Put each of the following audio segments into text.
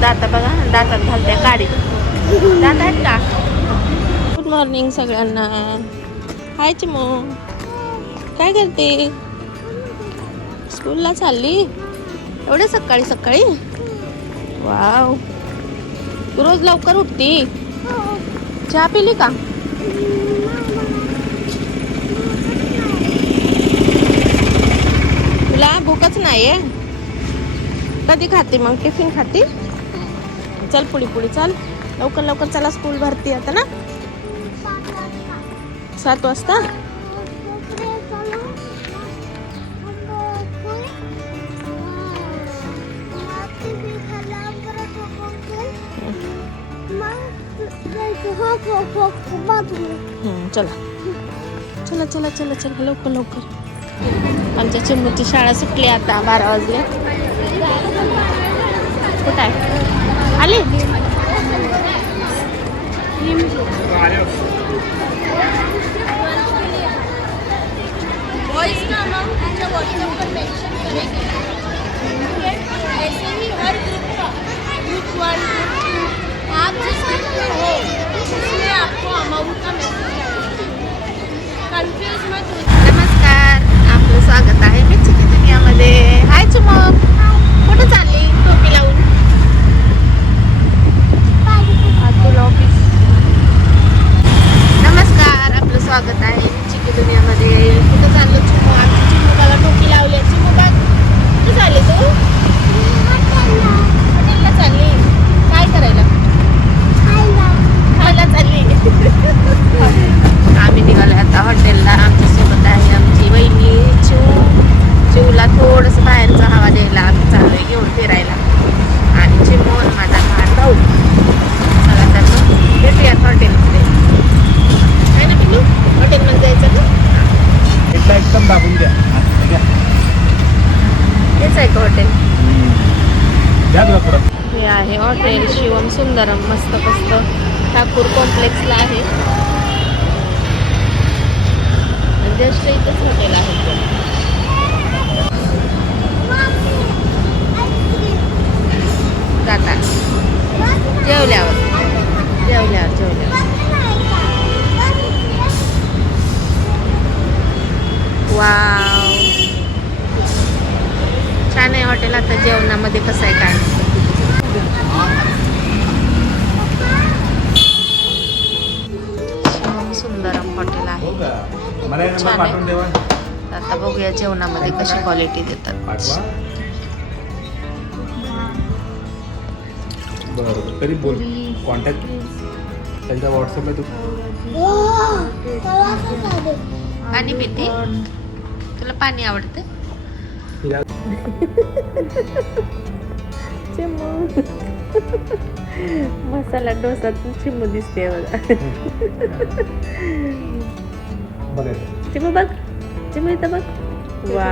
दाता बघा दातात घालत्या काडी. दात आहेत का? गुड मॉर्निंग सगळ्यांना. हाय चिमो. काय करते? स्कूलला चालली? एवढे सकाळी सकाळी? वाव तू रोज लवकर उठती? चहा पिली का तुला भूकच नाहीये. कधी खाते मग? टिफिन खाते? चल पुढे पुढे चल. लवकर लवकर चला स्कूल भरती आता ना? सात वाजता? चला. चला चला चला चला. लवकर लवकर. आमच्या चिमूची शाळा सुटली आता बारा वाजले. कुठं आहे? आली वॉइस ना मग तुमच्या व्हॉट्सअप पर मेन्शन करेंगे ठीक है ऐसे ही हर ग्रुप का ग्रुप वन ग्रुप टू आप जिस ग्रुप में हो उसमें आपको अमाउंट का मैसेज कन्फ्यूज मत हो नमस्कार आपलं स्वागत आहे मिरचीच्या दुनियामध्ये हाय चुमो कुठं चालली टोपी लावून अतुल ऑफिस नमस्कार आपलं स्वागत आहे मिरचीच्या दुनियामध्ये कुठं चाललो चिमू आमची चिमू मला टोपी लावली आहे. चिमू बघ कुठं चालली तू हॉटेलला चालली काय करायला खायला चालली आम्ही निघालो आता हॉटेलला आमच्यासोबत आहे आमची वहिनी चिव चिवला थोडस बाहेरचा हवा द्यायला आम्ही चाललोय घेऊन फिरायला आणि चिमोन माझा लहान भाऊ चला तर मग भेटूयात हॉटेलमध्ये काय ना पिल्लू हॉटेलमध्ये जायचं का इथला एकदम दाबून द्या हा, घ्या. हेच आहे का हॉटेल द्या तुला परत हे आहे हॉटेल शिवम सुंदरम मस्त मस्त. ठाकूर कॉम्प्लेक्सला आहे. जस्ट इथंच हॉटेल आहे. जाता. जेवल्यावर. जेवल्यावर जेवल्यावर. वा छान आहे हॉटेल आता जेवणामध्ये कसं आहे काय? सुंदरम हॉटेल आहे. हे छान आहे. आता बघूया जेवणामध्ये कशी क्वालिटी देतात. तरी बोल. कॉन्टॅक्ट त्यांचा पाणी पिते तुला पाणी आवडतं? तिला मसाला डोसा चिमू दिसते बघा. चिमू बघ. चिमू इथं बघ. वा.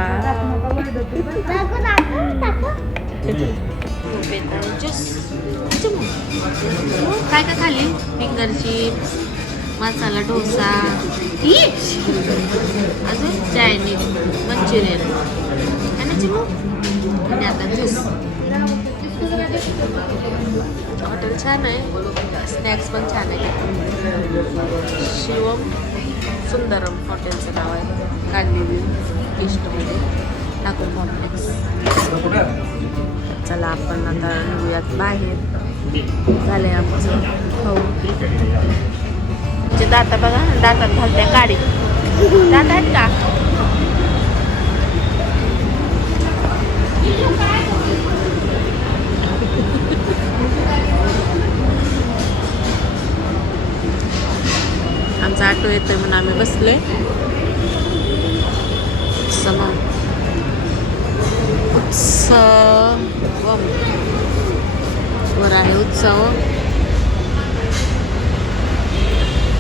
काय काय खाल्ली? Finger chips masala dosa. अजून चायनीज मंचुरियन. चिमू आणि आता ज्यूस हॉटेल छान आहे. स्नॅक्स पण छान आहे. शिवम सुंदरम हॉटेलचं नाव आहे. कांदिवली ईस्टमध्ये ठाकूर कॉम्प्लेक्स चला आपण आता निघूयात बाहेर. झाले आमचं. खाऊ म्हणजे दाता बघा दातात घालत्या काडी. दात आहेत का? आमचा ऑटो येतोय म्हणून आम्ही बसलोय. उत्सव. वर आहे उत्सव.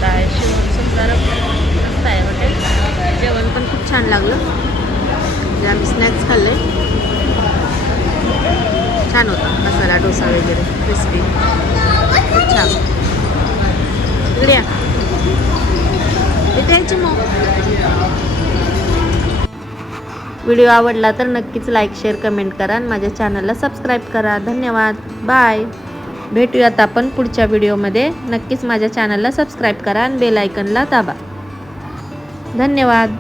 काय सुंदर मस्त आहे हॉटेल. जेवण पण खूप छान लागलं. म्हणजे आम्ही स्नॅक्स खाल्ले. छान होता मसाला डोसा वगैरे क्रिस्पी खूप छान. इकडे या. व्हिडिओ आवडला तर नक्कीच लाईक शेअर कमेंट करा आणि माझ्या चॅनलला सबस्क्राईब करा. धन्यवाद. बाय. भेटूयात आपण पुढच्या व्हिडिओमध्ये. नक्कीच माझ्या चॅनलला सबस्क्राईब करा आणि बेलायकनला दाबा. धन्यवाद.